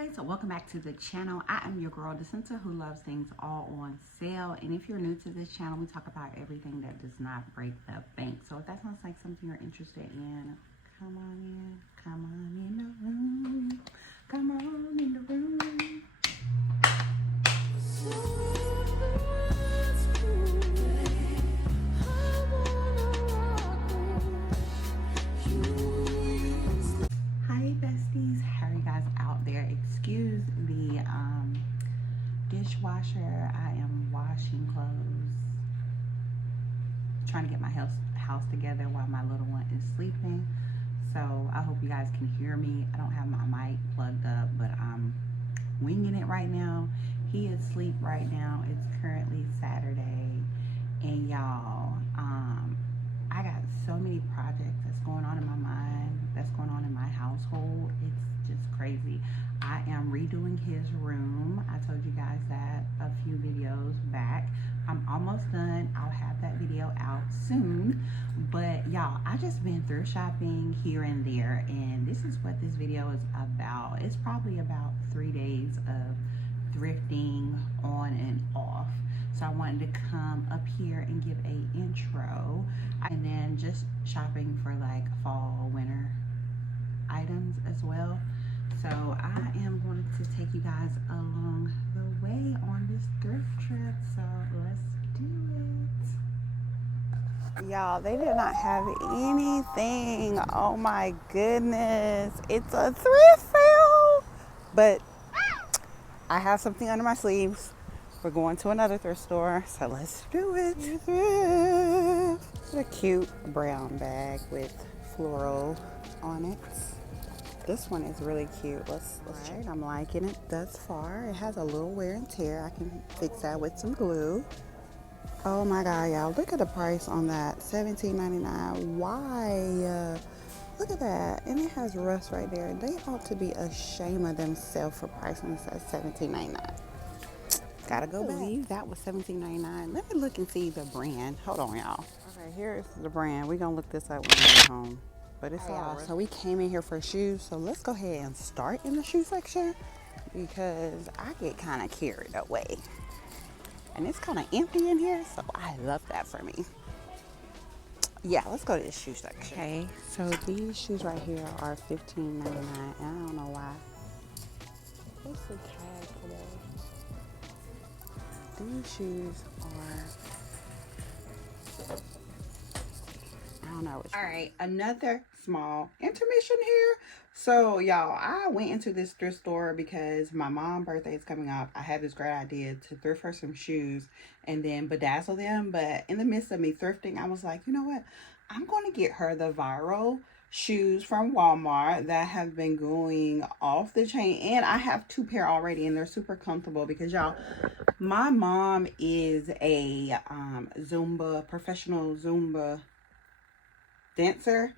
guys, welcome back to the channel. I am your girl Decenta who loves things all on sale, and if you're new to this channel, we talk about everything that does not break the bank. So if that sounds like something you're interested in, come on in the room, come on in the room. Hi besties, how are you guys out there? Excuse the dishwasher. I am washing clothes, trying to get my house together while my little one is sleeping. So I hope you guys can hear me. I don't have my mic plugged up, but I'm winging it right now. He is asleep right now. It's currently Saturday, and y'all, I got so many projects that's going on in my mind, that's going on in my household. It's just crazy. I am redoing his room. I told you guys that a few videos back. I'm almost done. I'll have that video out soon. But y'all, I just been thrift shopping here and there, and this is what this video is about. It's probably about 3 days of thrifting on and off. So I wanted to come up here and give a intro, and then just shopping for like fall, winter items as well. So I am going to take you guys along the way on this thrift trip. So let's do it. Y'all, they did not have anything. Oh my goodness. It's a thrift sale. But I have something under my sleeves. We're going to another thrift store, so let's do it. Thrift. It's a cute brown bag with floral on it. This one is really cute. Let's check. I'm liking it thus far. It has a little wear and tear. I can fix that with some glue. Oh my God, y'all! Look at the price on that. $17.99. Why? Look at that. And it has rust right there. They ought to be ashamed of themselves for pricing this at $17.99. Gotta go believe that was $17.99. Let me look and see the brand. Hold on, y'all. Okay, here's the brand. We're gonna look this up when we get home. But it's all. So we came in here for shoes. So let's go ahead and start in the shoe section, because I get kind of carried away. And it's kind of empty in here, so I love that for me. Yeah, let's go to the shoe section. Okay, so these shoes right here are $15.99, and I don't know why. What's the tag for those? These shoes are, I don't know. All right, another small intermission here. So y'all, I went into this thrift store because my mom's birthday is coming up. I had this great idea to thrift her some shoes and then bedazzle them. But in the midst of me thrifting, I was like, you know what? I'm going to get her the viral shoes from Walmart that have been going off the chain. And I have 2 pair already, and they're super comfortable because y'all, my mom is a professional Zumba dancer.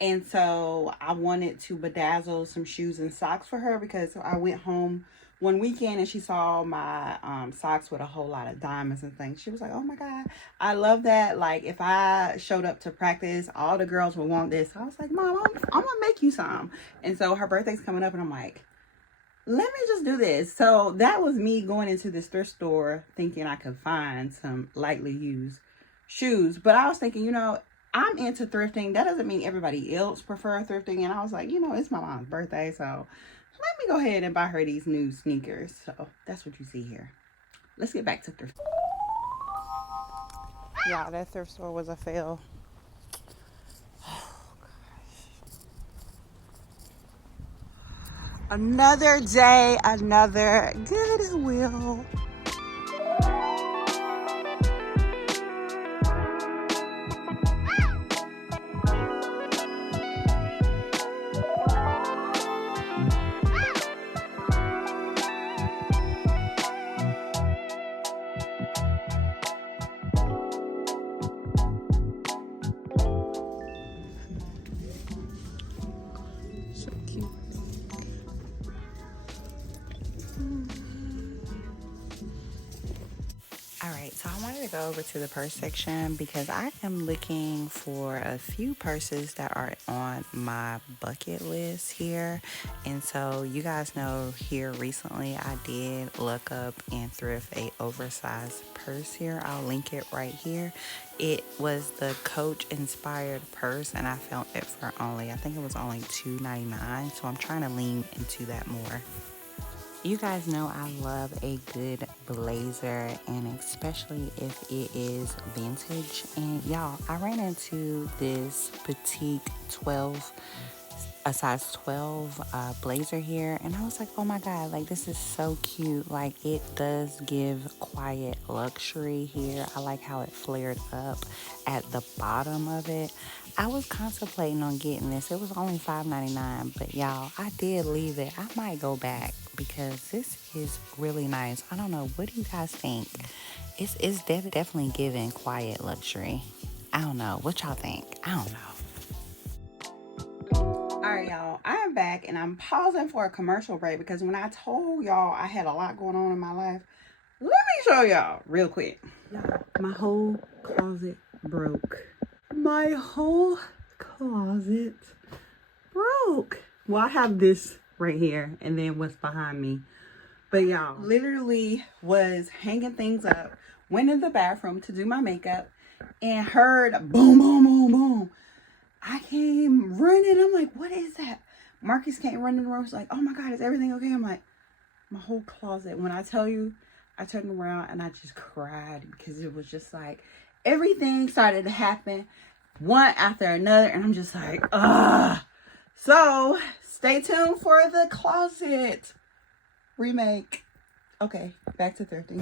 And so I wanted to bedazzle some shoes and socks for her, because I went home one weekend and she saw my socks with a whole lot of diamonds and things. She was like, oh my God, I love that. Like, if I showed up to practice, all the girls would want this. I was like, Mom, I'm gonna make you some. And so her birthday's coming up, and I'm like, let me just do this. So that was me going into this thrift store thinking I could find some lightly used shoes. But I was thinking, you know, I'm into thrifting. That doesn't mean everybody else prefer thrifting. And I was like, you know, it's my mom's birthday, so let me go ahead and buy her these new sneakers. So that's what you see here. Let's get back to thrift. Yeah, that thrift store was a fail. Oh, gosh. Another day, another Goodwill. So cute. wanted to go over to the purse section because I am looking for a few purses that are on my bucket list here. And so you guys know here recently I did look up and thrift a oversized purse here. I'll link it right here. It was the Coach inspired purse and I found it for only, I think it was only $2.99. So I'm trying to lean into that more. You guys know I love a good blazer, and especially if it is vintage. And y'all, I ran into this petite a size 12 blazer here, and I was like, oh my god, like this is so cute. Like it does give quiet luxury here. I like how it flared up at the bottom of it. I was contemplating on getting this. It was only $5.99, but y'all, I did leave it. I might go back because this is really nice. I don't know, what do you guys think? It's definitely giving quiet luxury. I don't know, what y'all think? I don't know. Alright, y'all, I'm back and I'm pausing for a commercial break because when I told y'all I had a lot going on in my life, let me show y'all real quick. Y'all, my whole closet broke. My whole closet broke. Well, I have this right here and then what's behind me. But y'all, literally was hanging things up, went in the bathroom to do my makeup and heard boom, boom, boom, boom. I came running. I'm like, what is that? Marcus came running the room. He's like, oh my God, is everything okay? I'm like, my whole closet. When I tell you, I turned around and I just cried because it was just like, everything started to happen one after another. And I'm just like, ugh. So stay tuned for the closet remake. Okay, back to thrifting.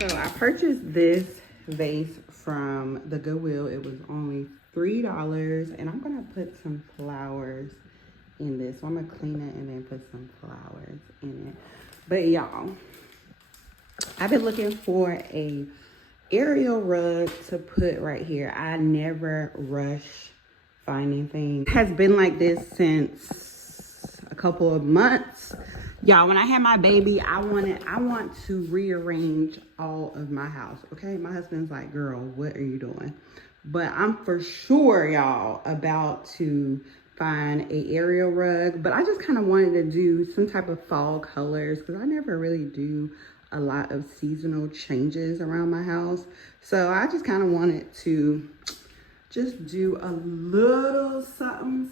So I purchased this vase from the Goodwill. It was only $3 and I'm gonna put some flowers in this. So I'm gonna clean it and then put some flowers in it. But y'all, I've been looking for a aerial rug to put right here. I never rush finding things. It has been like this since a couple of months. Y'all, when I had my baby, I want to rearrange all of my house, okay? My husband's like, girl, what are you doing? But I'm for sure, y'all, about to find a aerial rug. But I just kind of wanted to do some type of fall colors because I never really do a lot of seasonal changes around my house. So I just kind of wanted to just do a little something.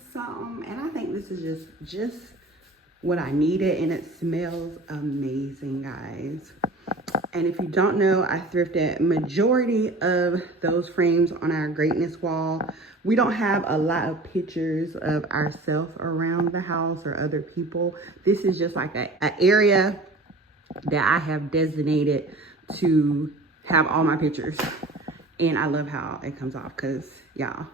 And I think this is just what I needed, and it smells amazing, guys. And if you don't know, I thrifted majority of those frames on our greatness wall. We don't have a lot of pictures of ourselves around the house or other people. This is just like an area that I have designated to have all my pictures. And I love how it comes off because, y'all,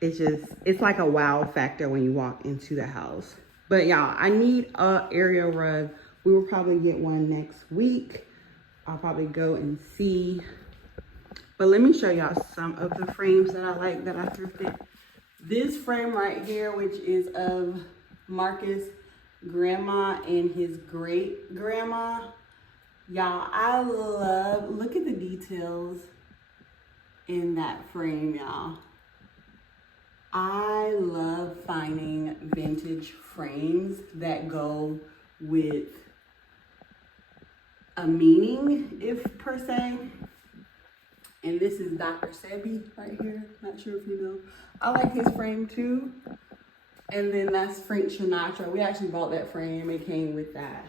it's like a wow factor when you walk into the house. But y'all, I need a aerial rug. We will probably get one next week. I'll probably go and see. But let me show y'all some of the frames that I like that I thrifted. This frame right here, which is of Marcus' grandma and his great grandma. Y'all, I love, look at the details in that frame, y'all. I love finding vintage frames that go with a meaning, if per se. And this is Dr. Sebi right here. Not sure if you know. I like his frame too. And then that's Frank Sinatra. We actually bought that frame. It came with that.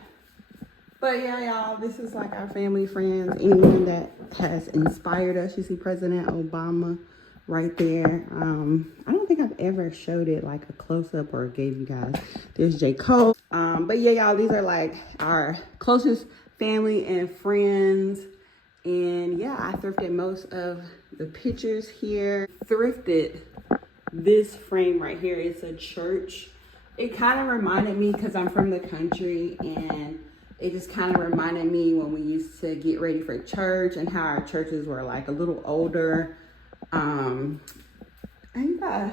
But yeah, y'all, this is like our family, friends, anyone that has inspired us. You see President Obama right there. I don't think I've ever showed it like a close-up or gave you guys. There's J. Cole. But yeah, y'all, these are like our closest family and friends. And yeah, I thrifted most of the pictures here. Thrifted this frame right here. It's a church. It kind of reminded me, because I'm from the country, and it just kind of reminded me when we used to get ready for church and how our churches were like a little older. And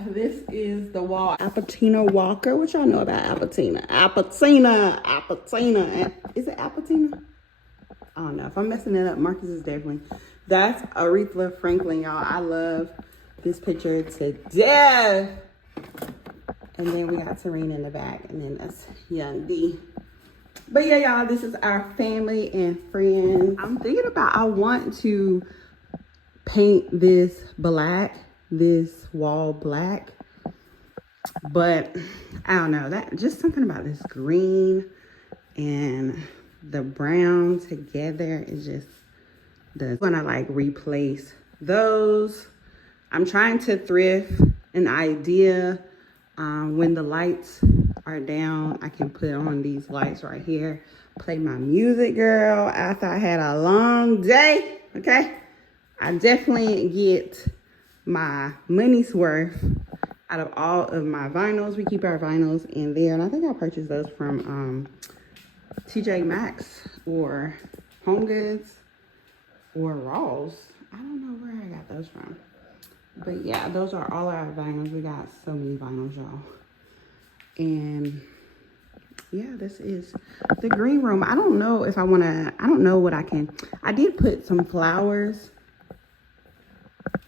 this is the wall. Appatina Walker. What y'all know about Appatina? Appatina. Is it Appatina? I don't know. If I'm messing it up, Marcus is definitely. That's Aretha Franklin, y'all. I love this picture to death. And then we got Serena in the back, and then that's Young D. But yeah, y'all, this is our family and friends. I'm thinking about, I want to paint this black, this wall black, but I don't know, that just something about this green and the brown together is just does. I'm gonna like replace those. I'm trying to thrift an idea. When the lights are down, I can put on these lights right here, play my music, girl, after I had a long day. Okay, I definitely get my money's worth out of all of my vinyls. We keep our vinyls in there, and I think I purchased those from TJ Maxx or Home Goods or Ross. I don't know where I got those from. But yeah, those are all our vinyls. We got so many vinyls, y'all. And yeah, this is the green room. I don't know if I want to, I don't know what I can. I did put some flowers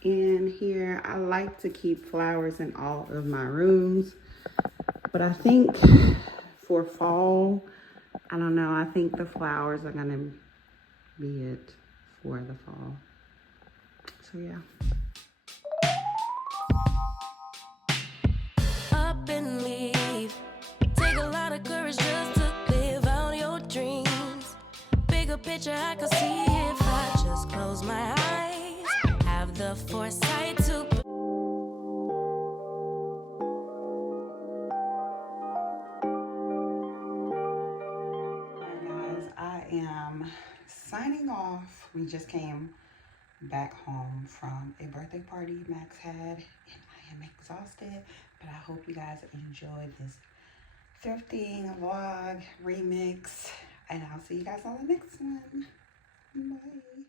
in here. I like to keep flowers in all of my rooms. But I think for fall, I don't know. I think the flowers are going to be it for the fall. So yeah. Up and leave. Take a lot of courage just to live out your dreams. Bigger picture I could see if I just close my eyes. Have the foresight to. Alright guys, I am signing off. We just came back home from a birthday party Max had, and I am exhausted, but I hope you guys enjoyed this thrifting vlog remix, and I'll see you guys on the next one. Bye.